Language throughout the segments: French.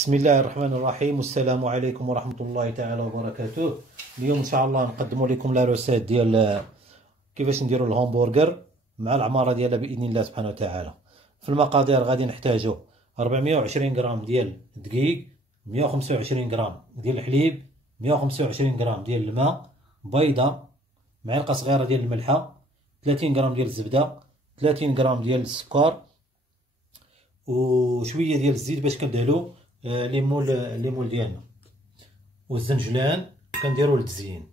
بسم الله الرحمن الرحيم والسلام عليكم ورحمة الله تعالى وبركاته. اليوم ان شاء الله نقدم لكم لا روسيت ديال كيفاش نديروا الهامبرغر مع العمارة ديالها بإذن الله سبحانه وتعالى. في المقادير غادي نحتاجو 420 غرام ديال الدقيق، 125 غرام ديال الحليب، 125 غرام ديال الماء، بيضة، معلقة صغيرة ديال الملحة، 30 غرام ديال الزبدة، 30 غرام ديال السكر، وشويه ديال الزيت باش كندهلو ليمول ديالنا، والزنجلان كنديرو للتزيين.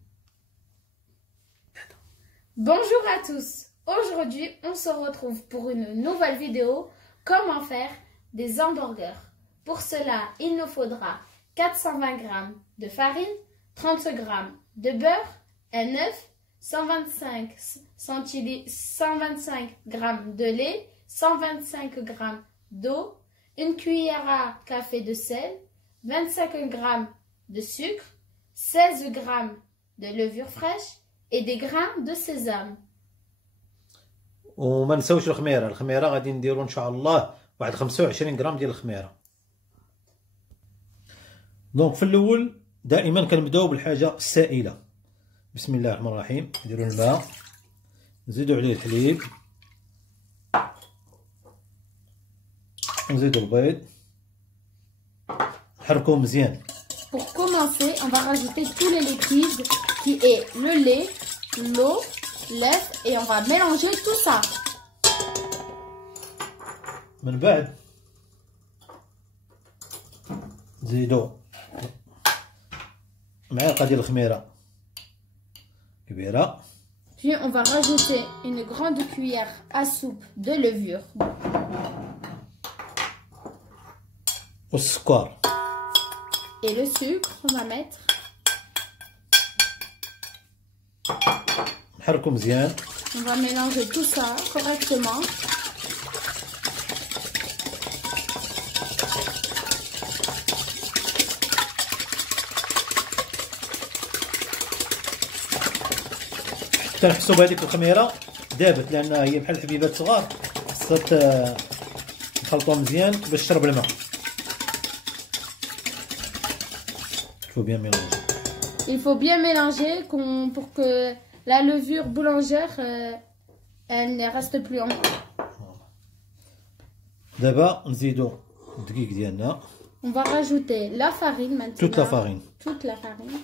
Bonjour à tous. Aujourd'hui, on se retrouve pour une nouvelle vidéo comment faire des hamburgers. Pour cela, il nous faudra 420 g de farine, 30 g de beurre, un œuf, 125 g de lait, 125 g d'eau, une cuillère à café de sel, 25 g de sucre, 16 g de levure fraîche et des grains de sésame. وما نساوش الخميره غادي نديرو ان شاء الله واحد 25 غرام ديال الخميره. دونك في الاول دائما كنبداو بالحاجه السائله. بسم الله الرحمن الرحيم. نديرو الماء، نزيدو عليه الحليب، نزيدو البيض، نحركوه مزيان. Pour commencer, on va rajouter tous les liquides qui est le lait, l'eau, l'œuf et on va mélanger tout ça. من بعد نزيدو معلقه ديال الخميره كبيره. Puis on va rajouter une grande cuillère à soupe de levure. والسكر. Et le sucre, on va mettre. نحركو مزيان. On va mélanger tout ça correctement. حتى نحسو بهذيك الخميره دابت، لان هي بحال الحبيبات صغار، خاصها نخلطوها مزيان باش تشرب الماء. Il faut bien mélanger pour que la levure boulangère elle ne reste plus en. دابا نزيدو الدقيق ديالنا. On va rajouter la farine maintenant. Toute la farine. Toute la farine.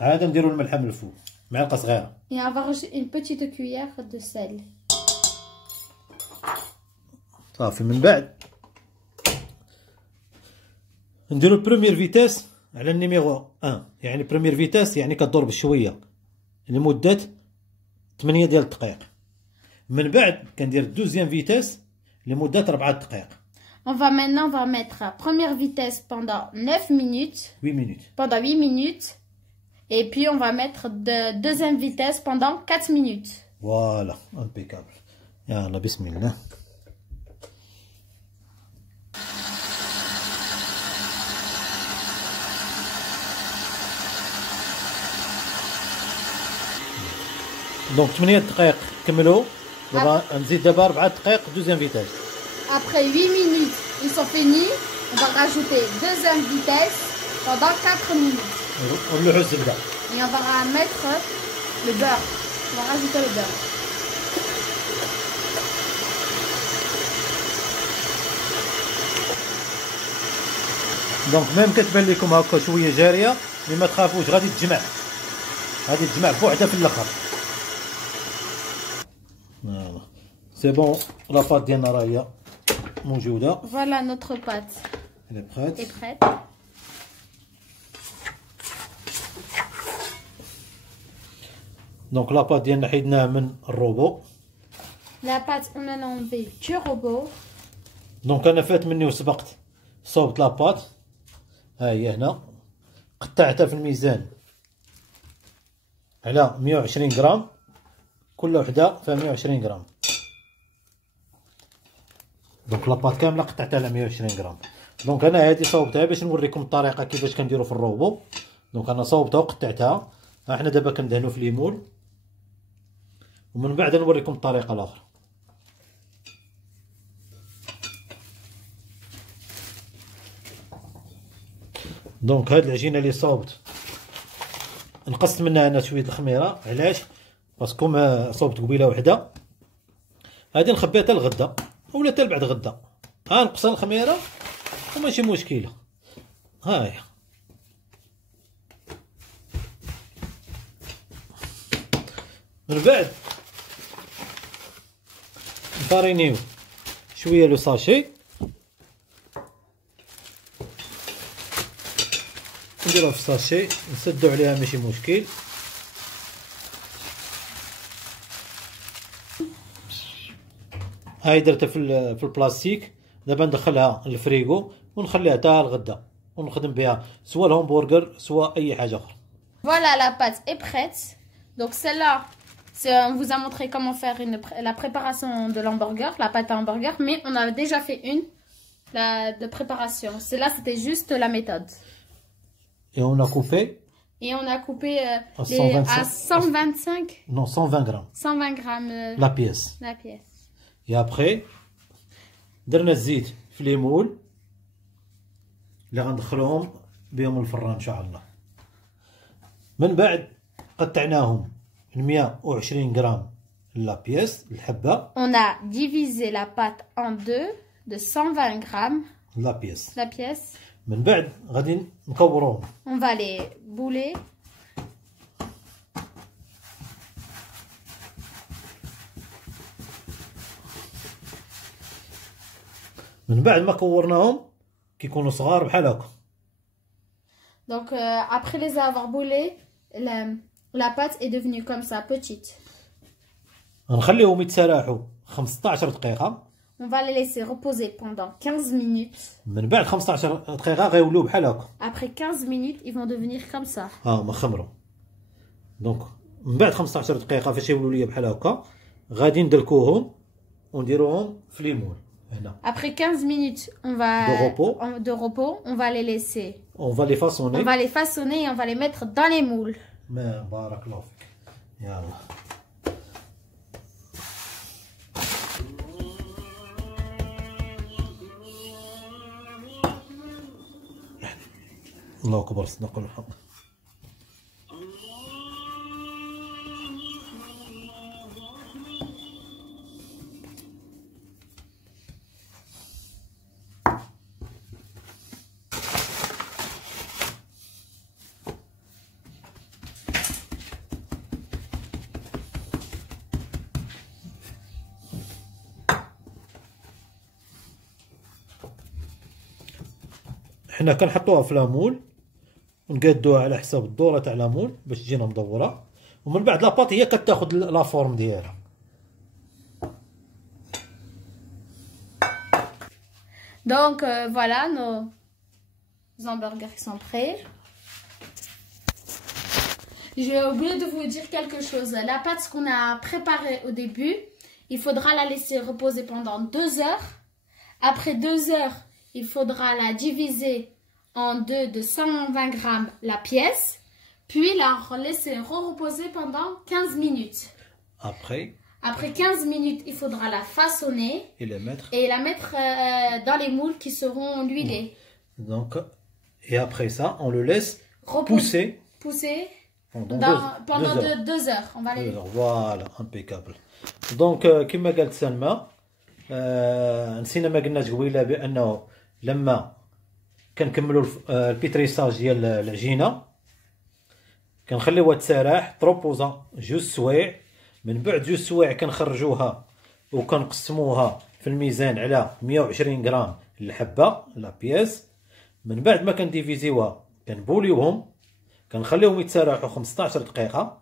عاد نديرو الملحه من الفوق معلقه صغيره. Et on va rajouter une petite cuillère de sel. صافي. من بعد نديرو البروميير فيتاس على النيميرو 1، يعني بريمير فيتاس يعني كدور بشويه لمده 8 ديال الدقائق. من بعد كندير الدوزيام فيتاس لمده 4 دقائق. On va maintenant mettre première vitesse pendant 9 minutes. 8 minutes. Pendant 8 minutes. Et puis on va mettre de deuxième vitesse pendant 4 minutes. Voilà, impeccable. Yalla, bismillah. دونك 8 دقائق كملوا. دابا نزيد دابا 4 دقائق دوزيام فيتاس. Après 8 minutes, ils sont finis. On va rajouter deuxième vitesse pendant 4 minutes. ونلوحو الزبده. Et on va mettre le beurre. On va rajouter le beurre. دونك ميم كتبان لكم هكا شويه جاريه، مي ما تخافوش غادي تجمع، غادي تجمع بوحدها في الاخر. فوالا سي بون. لا بات ديالنا راه هي موجوده. Voilà notre pâte. Elle est prête. Est prête. دونك لاباط ديالنا حيدناها من الروبو. La pâte on a enlevé du robot. دونك انا فات مني وسبقت صوبت لاباط. ها هي هنا قطعتها في الميزان على 120 غرام، كل وحده فيها 120 غرام. دونك لاباط كامله قطعتها على 120 غرام. دونك انا هذه صوبتها باش نوريكم الطريقه كيفاش كنديرو في الروبو. دونك انا صوبتها وقطعتها ها حنا دابا كندهنو في ليمون، ومن بعد نوريكم الطريقه الاخرى. دونك هاد العجينه اللي صوبت نقصت منها انا شويه الخميره. علاش؟ باسكو ما صوبت قبيله وحده، هادي نخبيها حتى الغدا ولا حتى بعد غدا. ها نقصها الخميره وماشي مشكله. ها هي من بعد نفارينيو شويه لو ساشي، نديروها في الساشي، نسدو عليها ماشي مشكل. هاي درتها في البلاستيك. دابا ندخلها للفريغو ونخليها حتى الغدا ونخدم بها سواء الهمبرغر سواء اي حاجه اخرى. Voilà, la pâte est prête. Donc celle-là, on vous a montré comment faire la préparation de l'hamburger, la pâte à hamburger, mais on a déjà fait une de préparation. Celle-là, c'était juste la méthode. Et on a coupé. Et on a coupé à 125. Non, 120 grammes. 120 grammes. La pièce. La pièce. Et après, درنا الزيت في ليمول اللي غندخلوهم بهم الفران ان شاء الله. من بعد قطعناهم 120 غرام لا بيس الحبه. On a divisé la pâte en deux de 120 grammes لا بيس. la pièce. من بعد غادي نكوروهم. On va les bouler. من بعد ما كورناهم كيكونوا صغار بحال هكا. Donc après les avoir boulés, la pâte est devenue comme ça, petite. غنخليهم يتسرحوا 15 دقيقة. On va les laisser reposer pendant 15 minutes. من بعد 15 دقيقة غيوليو بحال هكا. Après 15 minutes, ils vont devenir comme ça. ما خمروا. دونك من بعد 15 دقيقة فاش يولوا ليا بحال هكا غادي ندلكوهم ونديروهم في ليمون هنا. Après 15 minutes, on va de repos, on va les laisser. On va les façonner. On va les façonner et on va les mettre dans les moules. ما بارك الله فيك. يلا. الله أكبر صدق الحق. حنا كنحطوها في لامول ونقادوها على حساب الدوره تاع لامول باش تجينا مدوره، ومن بعد لاباط هي كتاخذ لا فورم ديالها. Donc voilà, nos hamburgers sont prêts. J'ai oublié de vous dire quelque chose. La pâte qu'on a préparée au début, il faudra la laisser reposer pendant 2 heures. Après 2 heures, il faudra la diviser en deux de 120 grammes la pièce, puis la laisser reposer pendant 15 minutes. Après 15 minutes, il faudra la façonner et la mettre dans les moules qui seront huilés. Donc, et après ça, on le laisse pousser pendant 2 heures. On va les... Voilà, impeccable. Donc, كما قالت سلمى، نسينا ما قلناش قبيله بانه لما كنكملوا البيتريساج ديال العجينه كنخليوها تسرح تروبوزا 2 سوايع. من بعد 2 سوايع كنخرجوها وكنقسموها في الميزان على 120 غرام الحبه لا بياس. من بعد ما كنديفيزيوها كنبوليوهم كنخليهم يتسرحوا 15 دقيقه.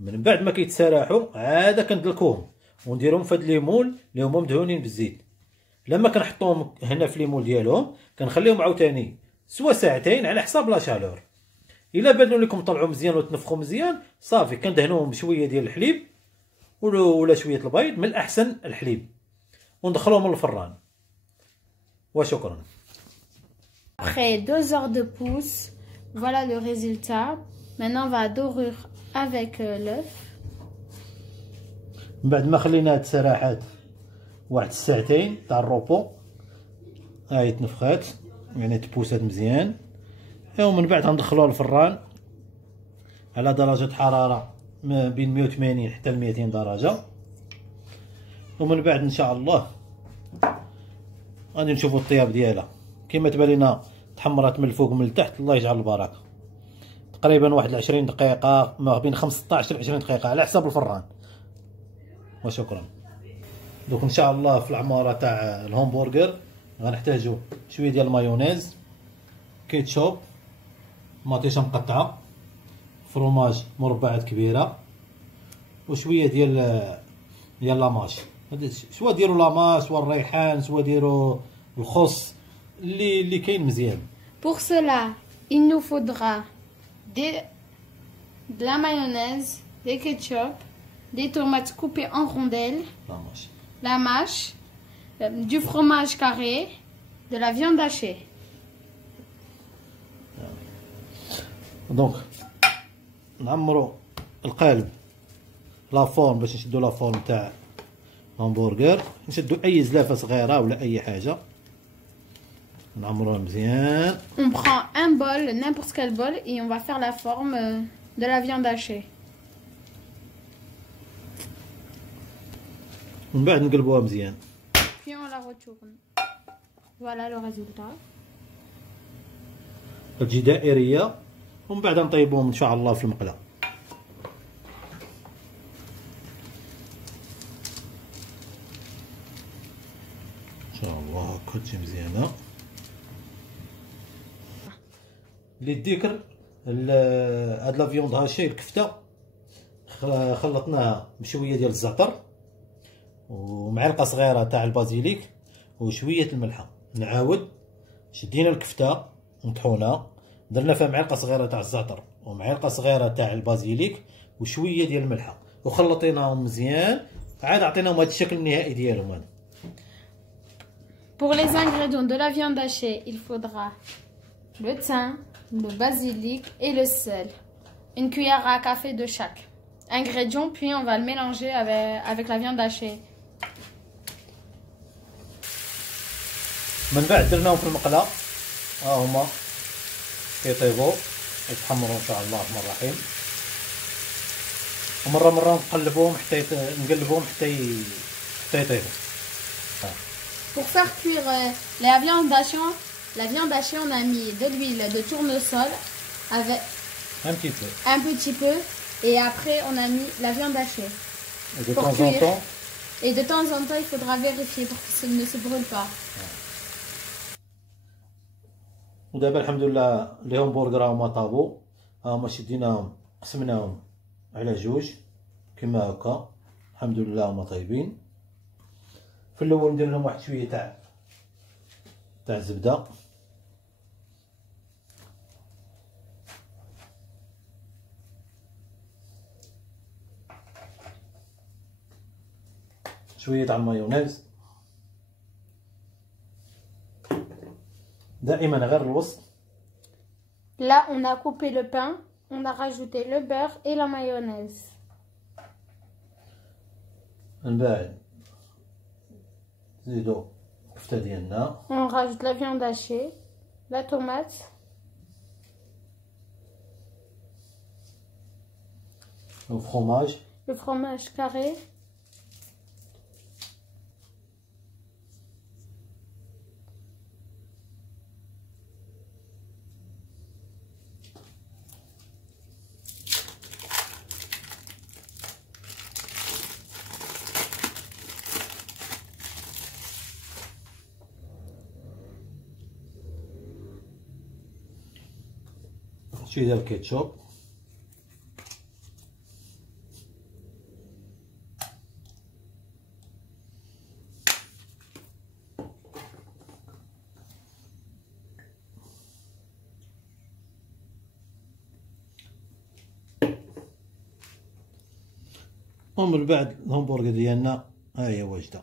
من بعد ما كيتسرحوا عاد كندلكوهم ونديرهم في هاد ليمول اللي هما مدهونين بالزيت. لما كنحطوهم هنا في ليمول ديالهم كنخليهم عاوتاني سوا ساعتين على حساب لا شالور. الا بانوا لكم طلعوا مزيان وتنفخوا مزيان صافي كندهنوهم بشويه ديال الحليب ولا شويه البيض، من الاحسن الحليب، وندخلوهم للفران. وشكرا. Après 2 heures de pouce, voilà le résultat. Maintenant, on va dorure avec l'œuf. من بعد ما خلينا هاد السراحات واحد الساعتين تاع الروبو، هاي تنفخات يعني تبوسات مزيان، ومن بعد غندخلوها الفران على درجة حرارة ما بين 180 حتى ل 200 درجة. ومن بعد ان شاء الله غادي نشوفوا الطياب ديالها. كما تبان لنا تحمرات من الفوق ومن التحت، الله يجعل البركه. تقريبا واحد 20 دقيقه، ما بين 15 ل 20 دقيقه على حساب الفران. وشكرا. دوك ان شاء الله في العماره تاع الهامبرغر غنحتاجو شويه ديال المايونيز، كيتشوب، مطيشه مقطعه، فروماج مربعات كبيره، وشويه ديال لاماش. سوا ديروا لاماش سوا الريحان سوا ديروا الخص اللي كاين مزيان. Pour cela, il nous faudra de la mayonnaise, des ketchup, des tomates coupées en rondelles, la mâche, du fromage carré, de la viande hachée. دونك نعمروا القالب لا فورم باش نشدوا لا فورم تاع همبرغر، نشدوا اي زلافه صغيره ولا اي حاجه نعمروها مزيان. On prend un bol, n'importe quel bol, et on va faire la forme de la viande hachée. ومن بعد نقلبوها مزيان. Puis on la retourne. Voilà le résultat. تجي دائريه، ومن بعد نطيبوهم ان شاء الله في المقله. ان شاء الله هكا تجي مزيانه. للذكر هاد لا فيوند هاشي الكفته خلطناها بشويه ديال الزعتر ومعلقه صغيره تاع البازيليك وشويه الملحه. نعاود شدينا الكفته مطحونه، درنا فيها معلقه صغيره تاع الزعتر ومعلقه صغيره تاع البازيليك وشويه ديال الملحه وخلطيناهم مزيان، عاد عطيناهم هذا الشكل النهائي ديالهم هذا. Pour les ingrédients de la viande hachée, il faudra le thym, le basilic et le sel. Une cuillère à café de chaque ingrédient, puis on va le mélanger avec la viande hachée. من بعد درناهم في المقله، ها هما كيطيبوا يتحمروا ان شاء الله الرحمن الرحيم. ومره نقلبوهم حتى نقلبوهم حتى يطيبوا. Pour faire cuire la viande hachée, on a mis de l'huile de tournesol avec un petit peu, et après on a mis la viande hachée. Et de temps en temps. Et de temps en temps, il faudra vérifier pour que ça ne se brûle pas. ودابا الحمد لله لي همبرغر هما طابو، هما شديناهم قسمناهم على جوج كما هكا. الحمد لله هما طيبين. في الاول ندير لهم واحد شويه تاع الزبده، شويه تاع المايونيز، دائما غير الوسط. Là, on a coupé le pain, on a rajouté le beurre et la mayonnaise. من بعد نزيدو الكفته ديالنا. On rajoute la viande hachée, la tomate, le fromage carré, شويه ديال الكيتشوب، ومن بعد الهمبرغر ديالنا ها هي واجده.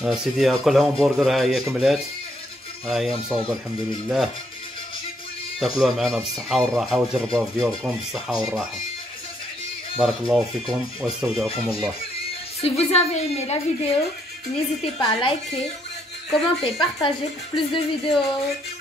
سيدي كل همبرجر ها هي كملات، ها هي مصوبه الحمد لله. تاكلوها معنا بالصحه والراحه وجربوها في ديوركم بالصحه والراحه. بارك الله فيكم واستودعكم الله. Si vous avez aimé la vidéo, n'hésitez pas à liker, commenter, partager pour plus de vidéos.